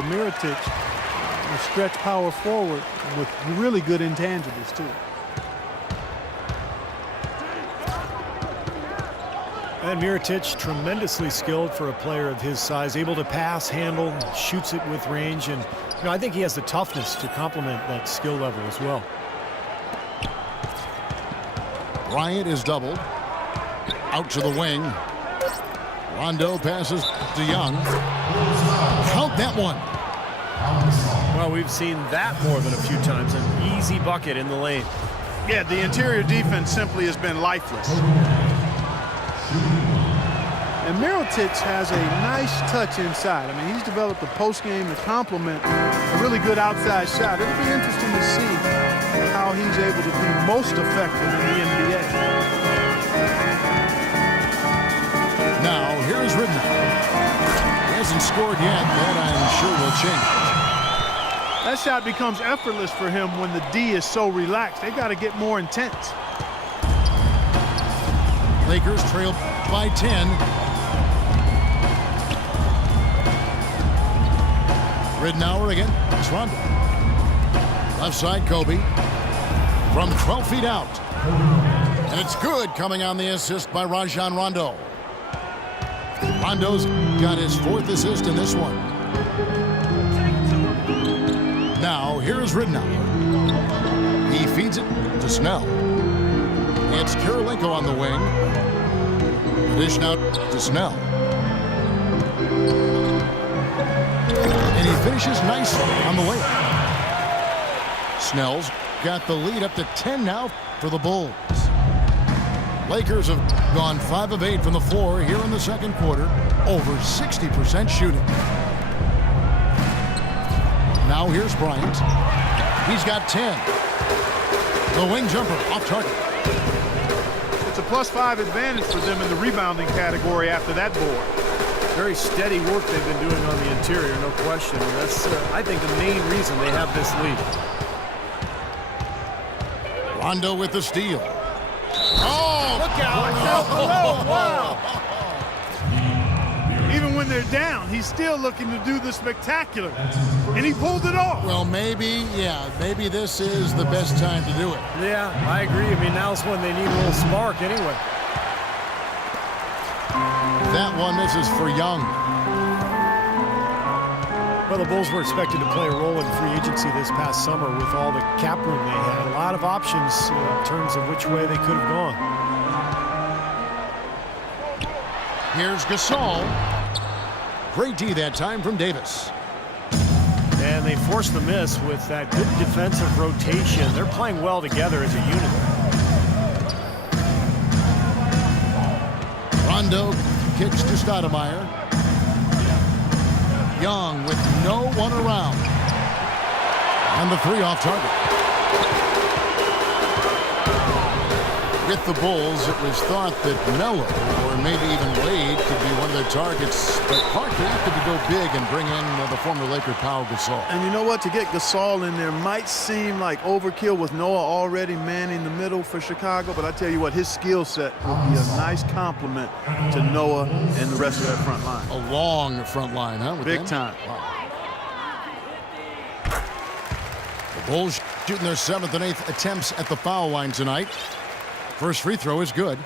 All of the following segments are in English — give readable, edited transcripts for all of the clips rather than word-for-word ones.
So Mirotic will stretch power forward with really good intangibles, too. And Mirotic, tremendously skilled for a player of his size, able to pass, handle, shoots it with range, and I think he has the toughness to complement that skill level as well. Bryant is doubled. Out to the wing. Rondo passes to Young. Count that one. Well, we've seen that more than a few times. An easy bucket in the lane. Yeah, the interior defense simply has been lifeless. And Mirotic has a nice touch inside. I mean, he's developed a post game to complement a really good outside shot. It'll be interesting to see how he's able to be most effective in the NBA. Now, here's Ridnour. He hasn't scored yet. That I'm sure will change. That shot becomes effortless for him when the D is so relaxed. They got to get more intense. Lakers trail by 10. Ridnour again. It's Rondo. Left side, Kobe. From 12 feet out. And it's good, coming on the assist by Rajon Rondo. Rondo's got his 4th assist in this one. Now, here's Ridnour. He feeds it to Snell. It's Kirilenko on the wing. Dish now to Snell. And he finishes nice on the layup. Snell's got the lead up to 10 now for the Bulls. Lakers have gone 5 of 8 from the floor here in the second quarter. Over 60% shooting. Now here's Bryant. He's got 10. The wing jumper off target. It's a +5 advantage for them in the rebounding category after that board. Very steady work they've been doing on the interior, no question. That's, I think, the main reason they have this lead. Rondo with the steal. Oh, look out! Oh, wow! Even when they're down, he's still looking to do the spectacular. And he pulled it off. Well, maybe this is the best time to do it. Yeah, I agree. I mean, now's when they need a little spark anyway. That one misses for Young. Well, the Bulls were expected to play a role in free agency this past summer with all the cap room they had. A lot of options in terms of which way they could have gone. Here's Gasol. Great D that time from Davis. And they forced the miss with that good defensive rotation. They're playing well together as a unit. Rondo kicks to Stoudemire. Young with no one around. And the 3 off target. With the Bulls, it was thought that Melo or maybe even Wade could be one of their targets, but Parker opted to go big and bring in the former Laker Pau Gasol. And you know what? To get Gasol in there might seem like overkill with Noah already manning the middle for Chicago, but I tell you what, his skill set will be a nice complement to Noah and the rest of that front line. A long front line, huh? With Big them? time. Wow. The Bulls shooting their 7th and 8th attempts at the foul line tonight. First free throw is good.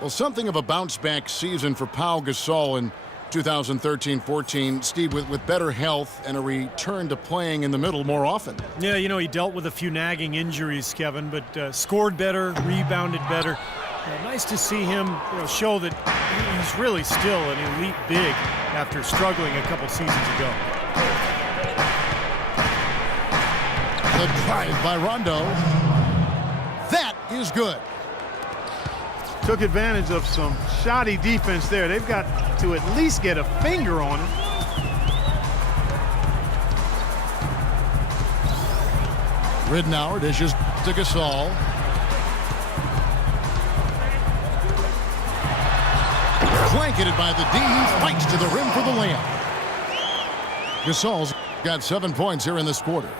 Well, something of a bounce-back season for Pau Gasol in 2013-14. Steve, with better health and a return to playing in the middle more often. Yeah, you know, he dealt with a few nagging injuries, Kevin, but scored better, rebounded better. Nice to see him show that he's really still an elite big after struggling a couple seasons ago. The drive by Rondo. That is good. Took advantage of some shoddy defense there. They've got to at least get a finger on him. Ridnour dishes to Gasol. Blanketed by the D. He fights to the rim for the layup. Gasol's got 7 points here in this quarter.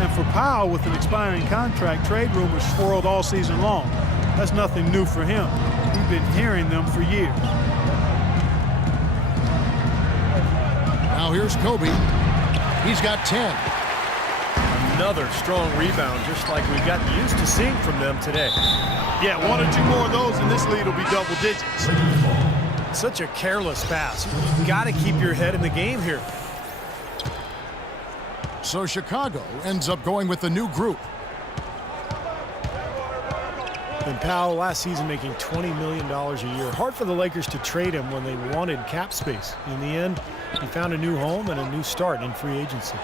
And for Powell, with an expiring contract, trade rumors swirled all season long. That's nothing new for him. We've been hearing them for years. Now here's Kobe. He's got 10. Another strong rebound, just like we've gotten used to seeing from them today. Yeah, 1 or 2 more of those, and this lead will be double digits. Such a careless pass. You've got to keep your head in the game here. So Chicago ends up going with the new group. And Powell last season making $20 million a year. Hard for the Lakers to trade him when they wanted cap space. In the end, he found a new home and a new start in free agency.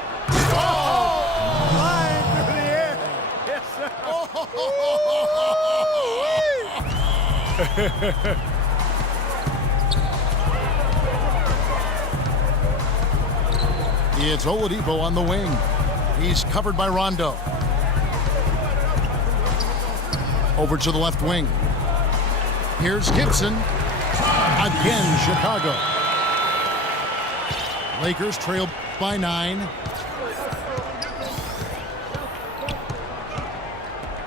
It's Oladipo on the wing. He's covered by Rondo. Over to the left wing. Here's Gibson. Again, Chicago. Lakers trail by 9.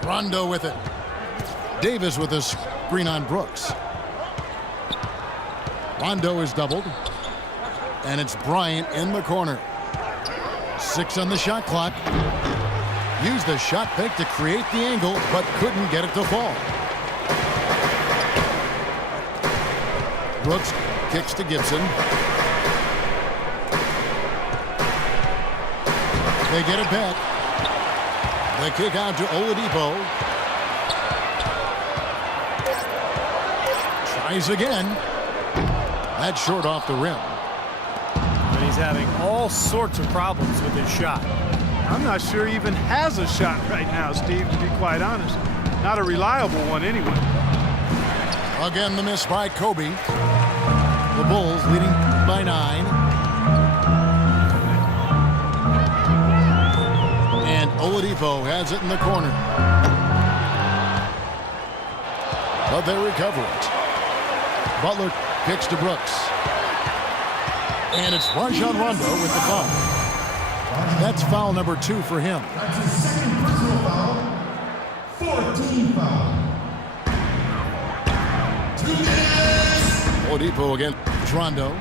Rondo with it. Davis with a screen on Brooks. Rondo is doubled. And it's Bryant in the corner. 6 on the shot clock. Used the shot fake to create the angle, but couldn't get it to fall. Brooks kicks to Gibson. They get it back. The kick out to Oladipo. Tries again. That's short off the rim. And he's having all sorts of problems with his shot. I'm not sure he even has a shot right now, Steve, to be quite honest. Not a reliable one anyway. Again, the miss by Kobe. The Bulls leading by 9. And Oladipo has it in the corner. But they recover it. Butler kicks to Brooks. And it's Rajon Rondo with the foul. That's foul number 2 for him. That's his second personal foul. 14 foul. Oladipo against Rondo.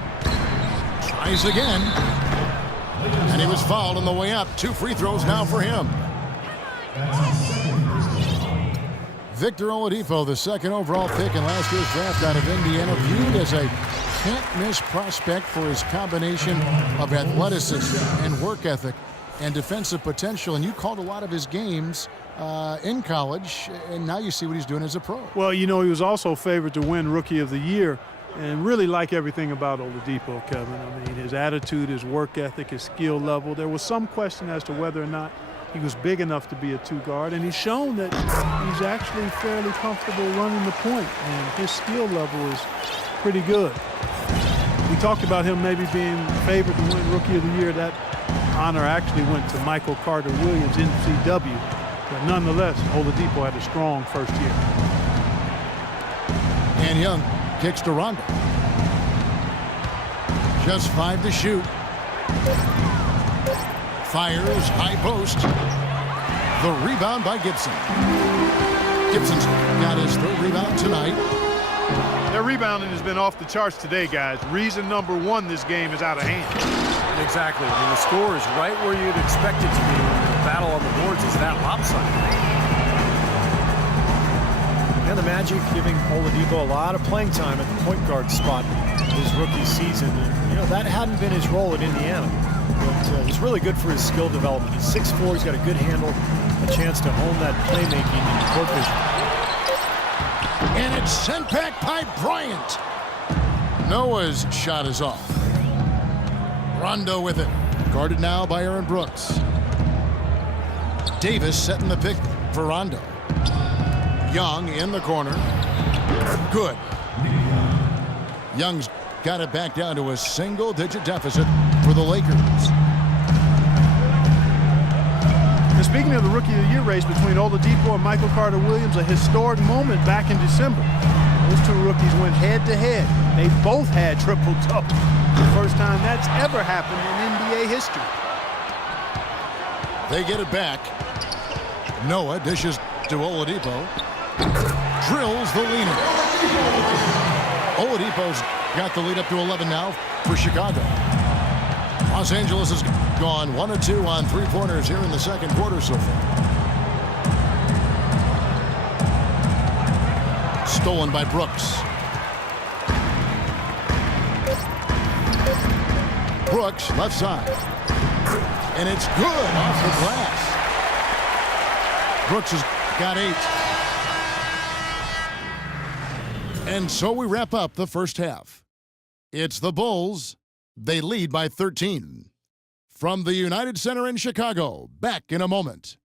Tries again. And he was fouled on the way up. 2 free throws now for him. Victor Oladipo, the second overall pick in last year's draft out of Indiana, viewed as a can't-miss prospect for his combination of athleticism and work ethic and defensive potential. And you called a lot of his games in college, and now you see what he's doing as a pro. Well, you know, he was also favored to win Rookie of the Year, and really like everything about Oladipo, Kevin. I mean, his attitude, his work ethic, his skill level. There was some question as to whether or not he was big enough to be a 2-guard, and he's shown that he's actually fairly comfortable running the point, and his skill level is pretty good. We talked about him maybe being favored to win Rookie of the Year. That honor actually went to Michael Carter Williams, NCW. But nonetheless, Oladipo had a strong first year. And Young kicks to Rondo. Just 5 to shoot. Fires, high post. The rebound by Gibson. Gibson's got his 3rd rebound tonight. Their rebounding has been off the charts today, guys. Reason number 1, this game is out of hand. Exactly. I mean, the score is right where you'd expect it to be when the battle on the boards is that lopsided. And the Magic giving Oladipo a lot of playing time at the point guard spot his rookie season. And, you know, that hadn't been his role at Indiana. But it's really good for his skill development. He's 6'4", he's got a good handle, a chance to hone that playmaking and court vision. And it's sent back by Bryant. Noah's shot is off. Rondo with it. Guarded now by Aaron Brooks. Davis setting the pick for Rondo. Young in the corner. Good. Young's got it back down to a single-digit deficit for the Lakers. And speaking of the Rookie of the Year race between Oladipo and Michael Carter Williams, a historic moment back in December. Those 2 rookies went head-to-head. They both had triple-double. The first time that's ever happened in NBA history. They get it back. Noah dishes to Oladipo. Drills the leaner. Oladipo's got the lead up to 11 now for Chicago. Los Angeles has gone 1 of 2 on three-pointers here in the second quarter so far. Stolen by Brooks. Brooks, left side. And it's good off the glass. Brooks has got 8. And so we wrap up the first half. It's the Bulls. They lead by 13. From the United Center in Chicago, back in a moment.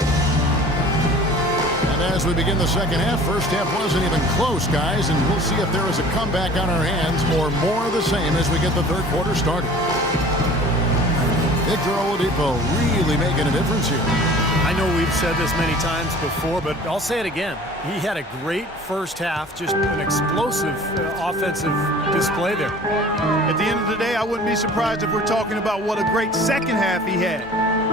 And as we begin the second half, first half wasn't even close, guys, and we'll see if there is a comeback on our hands or more of the same as we get the third quarter started. Victor Oladipo really making a difference here. I know we've said this many times before, but I'll say it again. He had a great first half, just an explosive offensive display there. At the end of the day, I wouldn't be surprised if we're talking about what a great second half he had.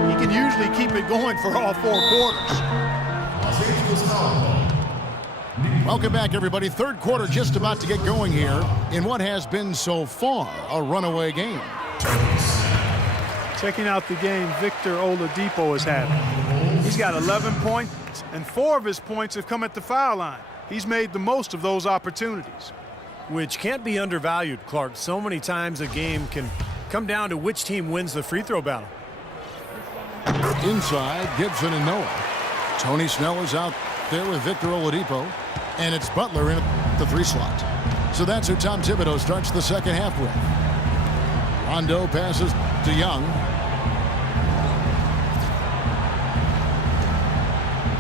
He can usually keep it going for all 4 quarters. Los Angeles foul. Welcome back, everybody. Third quarter just about to get going here in what has been so far a runaway game. Checking out the game Victor Oladipo is having. He's got 11 points, and 4 of his points have come at the foul line. He's made the most of those opportunities. Which can't be undervalued, Clark. So many times a game can come down to which team wins the free throw battle. Inside, Gibson and Noah. Tony Snell is out there with Victor Oladipo, and it's Butler in the 3 slot. So that's who Tom Thibodeau starts the second half with. Rondo passes to Young.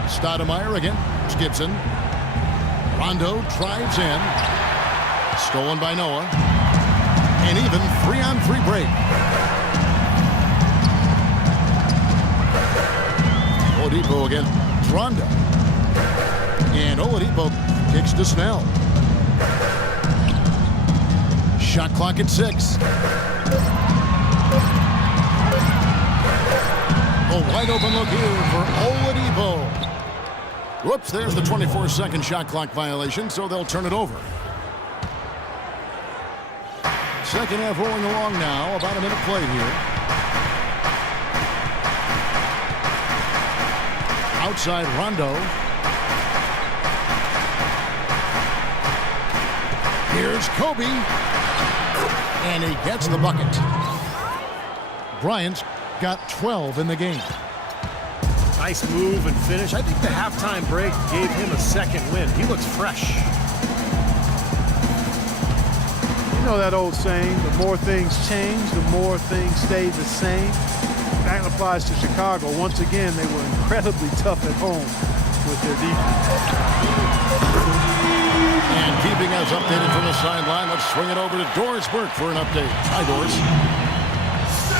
Stoudemire against Gibson. Rondo drives in. Stolen by Noah. And even 3-on-3 break. Oladipo against Rondo. And Oladipo kicks to Snell. Shot clock at 6. A wide open look here for Oladipo. Whoops, there's the 24-second shot clock violation, so they'll turn it over. Second half rolling along now, about a minute played here. Outside Rondo. Here's Kobe. And he gets the bucket. Bryant's got 12 in the game. Nice move and finish. I think the halftime break gave him a second win. He looks fresh. You know that old saying, the more things change, the more things stay the same. That applies to Chicago. Once again, they were incredibly tough at home with their defense. And keeping us updated from the sideline, let's swing it over to Doris Burke for an update. Hi, Doris.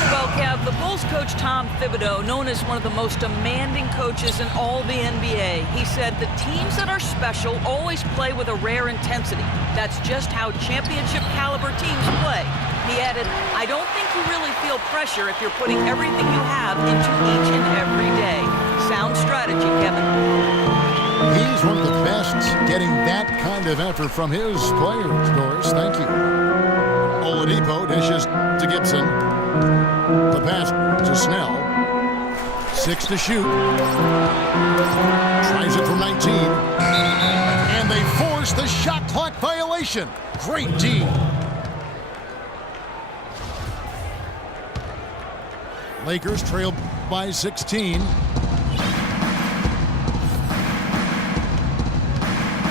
Well, Kev, the Bulls coach Tom Thibodeau, known as one of the most demanding coaches in all the NBA, he said the teams that are special always play with a rare intensity. That's just how championship caliber teams play. He added, I don't think you really feel pressure if you're putting everything you have into each and every day. Sound strategy, Kevin. He's one of the best getting that kind of effort from his players, Doris. Thank you. Oladipo dishes to Gibson. The pass to Snell. 6 to shoot. Tries it from 19. And they force the shot clock violation. Great D. Lakers trail by 16.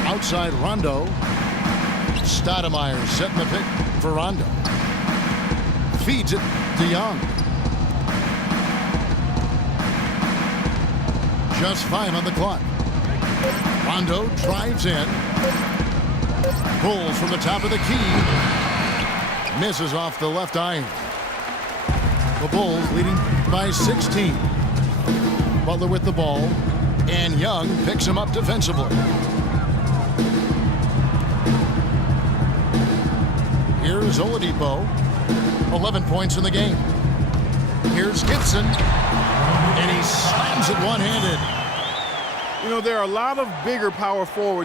Outside Rondo. Stoudemire setting the pick for Rondo. Feeds it to Young. Just 5 on the clock. Rondo drives in. Pulls from the top of the key. Misses off the left iron. The Bulls leading by 16. Butler with the ball. And Young picks him up defensively. Here's Oladipo. 11 points in the game. Here's Gibson. And he slams it one-handed. You know, there are a lot of bigger power forwards